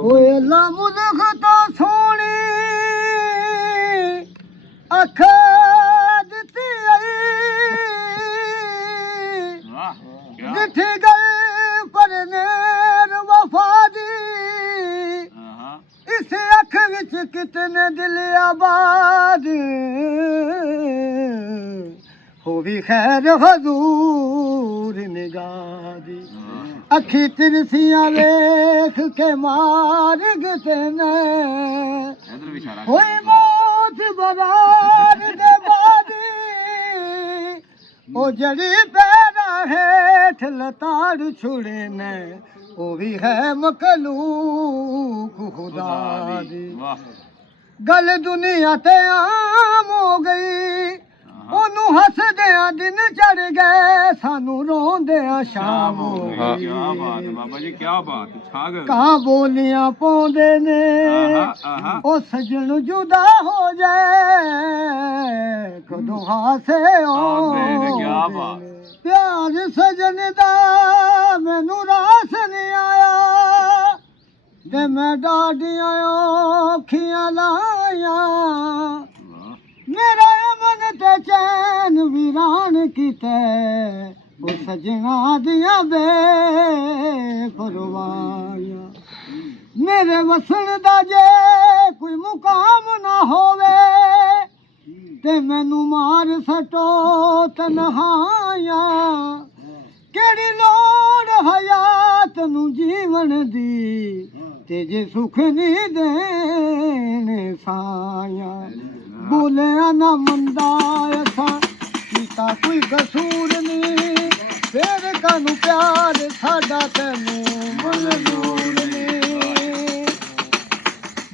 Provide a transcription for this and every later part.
ਹੋਏ ਅੱਲਾ ਮੁਲਕ ਤੋਂ ਸੋਹਣੀ ਅੱਖ ਦਿੱਤੀ ਆਈ ਜਿੱਥੇ ਗਏ ਪਰ ਨੇਰ ਵਫਾ ਦੀ ਇਸ ਅੱਖ ਵਿੱਚ ਕਿਤਨੇ ਦਿਲ ਆਬਾਦ ਹੋ ਵੀ ਖੈਰ ਹਜ਼ੂਰ ਨਿਗਾਹ ਦੀ ਅੱਖੀ ਤਿਰਸੀਆਂ ਵੇਖ ਕੇ ਮਾਰ ਗਏ ਨੇ ਹੋਈ ਮੌਤ ਬਰਾਰ ਦੇ ਬਾਦੀ ਉਹ ਜੜੀ ਪੈਰਾਂ ਹੇਠ ਲਤਾੜ ਛੁੜੇ ਨੇ ਉਹ ਵੀ ਹੈ ਮਖਲੂਕ ਖੁਦਾ ਦੀ ਗੱਲ ਦੁਨੀਆ ਤੇ ਆਮ ਹੋ ਗਈ ਉਹਨੂੰ ਹੱਸਦਿਆਂ ਦਿਨ ਚੜ ਗਏ ਸਾਨੂੰ ਰੋਂਦਿਆਂ ਸ਼ਾਮ ਹੋ ਗਈ ਕੀ ਬਾਤ ਬਾਬਾ ਜੀ ਕੀ ਬਾਤ ਛਾ ਗਏ ਕਾਂ ਬੋਲੀਆਂ ਪਾਉਂਦੇ ਨੇ ਉਹ ਸਜਣ ਜੁਦਾ ਹੋ ਜਾਏ ਕਦੋਂ ਹਾਸੇ ਆਉਂਦੇ ਕੀ ਬਾਤ ਪਿਆਰ ਸਜਣ ਦਾ ਮੈਨੂੰ ਰਾਸ ਨਹੀਂ ਆਇਆ ਤੇ ਮੈਂ ਡਾਡੀਆਂ ਅੱਖੀਆਂ ਲਾਇਆ ਮੇਰਾ ਅਮਨ ਤੇ ਚੈਨ ਵੀਰਾਨ ਕੀਤੇ ਉਹ ਸਜਣਾ ਦੀਆਂ ਬੇਪਰਵਾਹੀਆਂ ਮੇਰੇ ਵਸਣ ਦਾ ਜੇ ਕੋਈ ਮੁਕਾਮ ਨਾ ਹੋਵੇ ਤੇ ਮੈਨੂੰ ਮਾਰ ਸਟੋ ਤਨਹਾਈਆਂ ਕਿਹੜੀ ਲੋੜ ਹਯਾਤ ਨੂੰ ਜੀਵਨ ਦੀ ਤੇ ਜੇ ਸੁਖ ਨਹੀਂ ਦੇਣੇ ਸਾਇਆ ਬੋਲਿਆ ਨਾ ਮੰਦਾ ਅਸਾਂ ਕੀਤਾ ਕੋਈ ਕਸੂਰ ਨਹੀਂ ਫੇਰ ਕਾਨੂੰ ਪਿਆਰ ਸਾਡਾ ਤੈਨੂੰ ਮਨਜ਼ੂਰ ਨਹੀਂ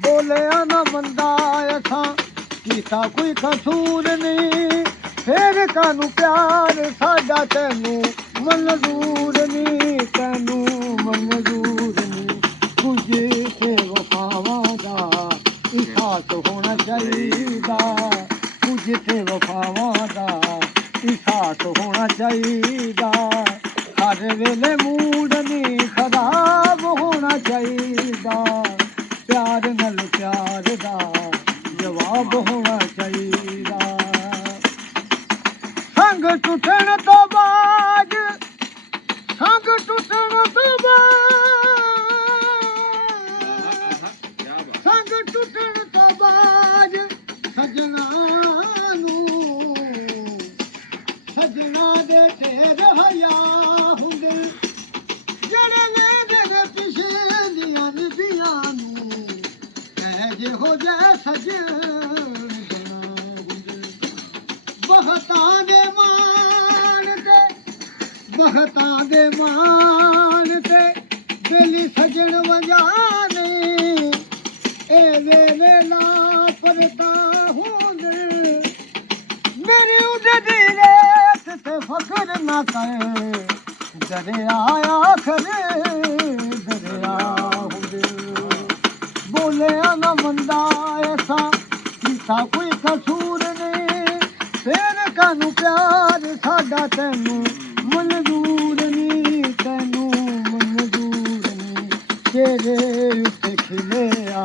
ਬੋਲਿਆ ਨਾ ਮੰਦਾ ਅਸਾਂ ਕੀਤਾ ਕੋਈ ਕਸੂਰ ਨਹੀਂ ਫੇਰ ਕਾਨੂੰ ਪਿਆਰ ਸਾਡਾ ਤੈਨੂੰ ਮਨਜ਼ੂਰ ਨਹੀਂ ਤੈਨੂੰ ਮਨਜ਼ੂਰ ਨਹੀਂ ਕੁਝ ਤੇ ਵਫਾਵਾਂ ਦਾ ਇਸਾਸ ਹੋਣਾ ਚਾਹੀਦਾ ਕੁਝ ਤੇ ਵਫਾਵਾਂ ਦਾ ਇਸਾਸ ਹੋਣਾ ਚਾਹੀਦਾ ਹਰ ਵੇਲੇ ਮੂਡ ਨਹੀਂ ਖਰਾਬ ਹੋਣਾ ਚਾਹੀਦਾ ਪਿਆਰ ਨਾਲ ਪਿਆਰ ਦਾ ਜਵਾਬ ਹੋਣਾ ਚਾਹੀਦਾ ਸੰਗ ਟੁੱਟਣ ਤੋਂ ਬਾਅਦ ਸੰਗ ਟੁੱਟਣ ਤੋਂ ਬਾਅਦ ਸੰਗ ਟੁੱਟਣ ਤੋਂ ਬਾਅਦ ਸਜਣਾ ਨੂੰ ਸਜਣਾ ਦੇ ਢੇਰ ਹਯਾ ਹੁੰਦੇ ਜਿਹੜੇ ਵੇਦੇ ਪਿਛੇ ਦੀਆਂ ਨਿਭੀਆਂ ਨੂੰ ਕਹਿ ਜਿਹੋ ਜੈ ਸਜਣਾ ਹੁੰਦੇ ਬਹੁਤਾਂ ਦੇ ਮਾਣ ਤੇ ਬੇਲੀ ਸਜਣ ਵਜਾਨੇ ਇਹ ਵੇਲੇ ਨਾ ਪਰਤਾ ਹੁੰਦੇ ਮੇਰੀ ਉਹਦੇ ਦੀ ਰੇਤ ਤੇ ਫਖਰ ਨਾ ਕਰੇ ਦਰਿਆ ਆਖਰੇ ਦਰਿਆ ਹੁੰਦੇ ਬੋਲਿਆ ਨਾ ਮੰਦਾ ਐਸਾ ਕੀਤਾ ਕੋਈ ਕਸੂਰ ਨਹੀਂ ਫੇਰ ਕਾਨੂੰ ਪਿਆਰ ਸਾਡਾ ਤੈਨੂੰ ਮਨਜ਼ੂਰ ਨਹੀਂ ਤੈਨੂੰ ਮਨਜ਼ੂਰ ਨਹੀਂ ਤੇਰੇ ਉੱਤੇ ਖਿਲਿਆ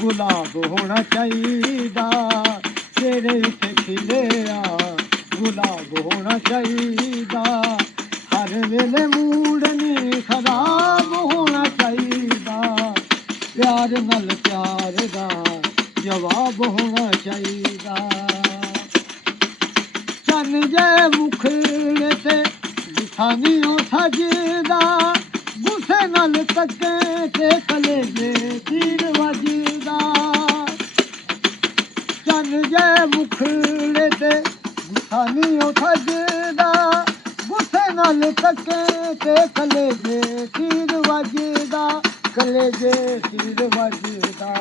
ਗੁਲਾਬ ਹੋਣਾ ਚਾਹੀਦਾ ਤੇਰੇ ਉੱਤੇ ਖਿਲਿਆ ਗੁਲਾਬ ਹੋਣਾ ਚਾਹੀਦਾ ਹਰ ਵੇਲੇ ਮੂਡ ਨਹੀਂ ਖਰਾਬ ਹੋਣਾ ਚਾਹੀਦਾ ਪਿਆਰ ਨਾਲ ਪਿਆਰ ਦਾ ਜਵਾਬ ਹੋਣਾ ਚਾਹੀਦਾ ਚੰਨ ਜੇ ਮੁਖੜੇ ਤੇ ਦਿਖਾਨੀਓ ਸਜਦਾ ਗੁੱਸੇ ਨਾਲ ਤੱਕੇ ਤੇ ਕਲੇਜੇ ਤੀਰ ਵੱਜਦਾ ਚੰਨ ਜੇ ਮੁਖੜੇ ਤੇ ਦਿਖਾਨੀਓ ਸਜਦਾ ਗੁੱਸੇ ਨਾਲ ਤੱਕੇ ਤੇ ਕਲੇਜੇ ਤੀਰ ਵੱਜਦਾ ਕਲੇਜੇ ਤੀਰ ਵੱਜਦਾ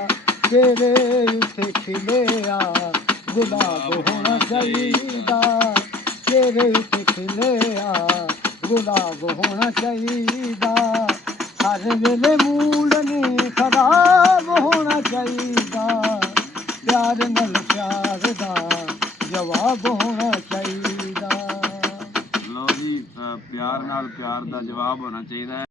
ਤੇਰੇ ਉੱਤੇ ਖਿਲਿਆ ਗੁਲਾਬ ਹੋਣਾ ਚਾਹੀਦਾ ਤੇਰੇ ਉੱਤੇ ਖਿਲਿਆ ਗੁਲਾਬ ਹੋਣਾ ਚਾਹੀਦਾ ਹਰ ਵੇਲੇ ਮੂਡ ਨਹੀਂ ਖਰਾਬ ਹੋਣਾ ਚਾਹੀਦਾ ਪਿਆਰ ਨਾਲ ਪਿਆਰ ਦਾ ਜਵਾਬ ਹੋਣਾ ਚਾਹੀਦਾ। ਲਓ ਜੀ, ਪਿਆਰ ਨਾਲ ਪਿਆਰ ਦਾ ਜਵਾਬ ਹੋਣਾ ਚਾਹੀਦਾ ਹੈ।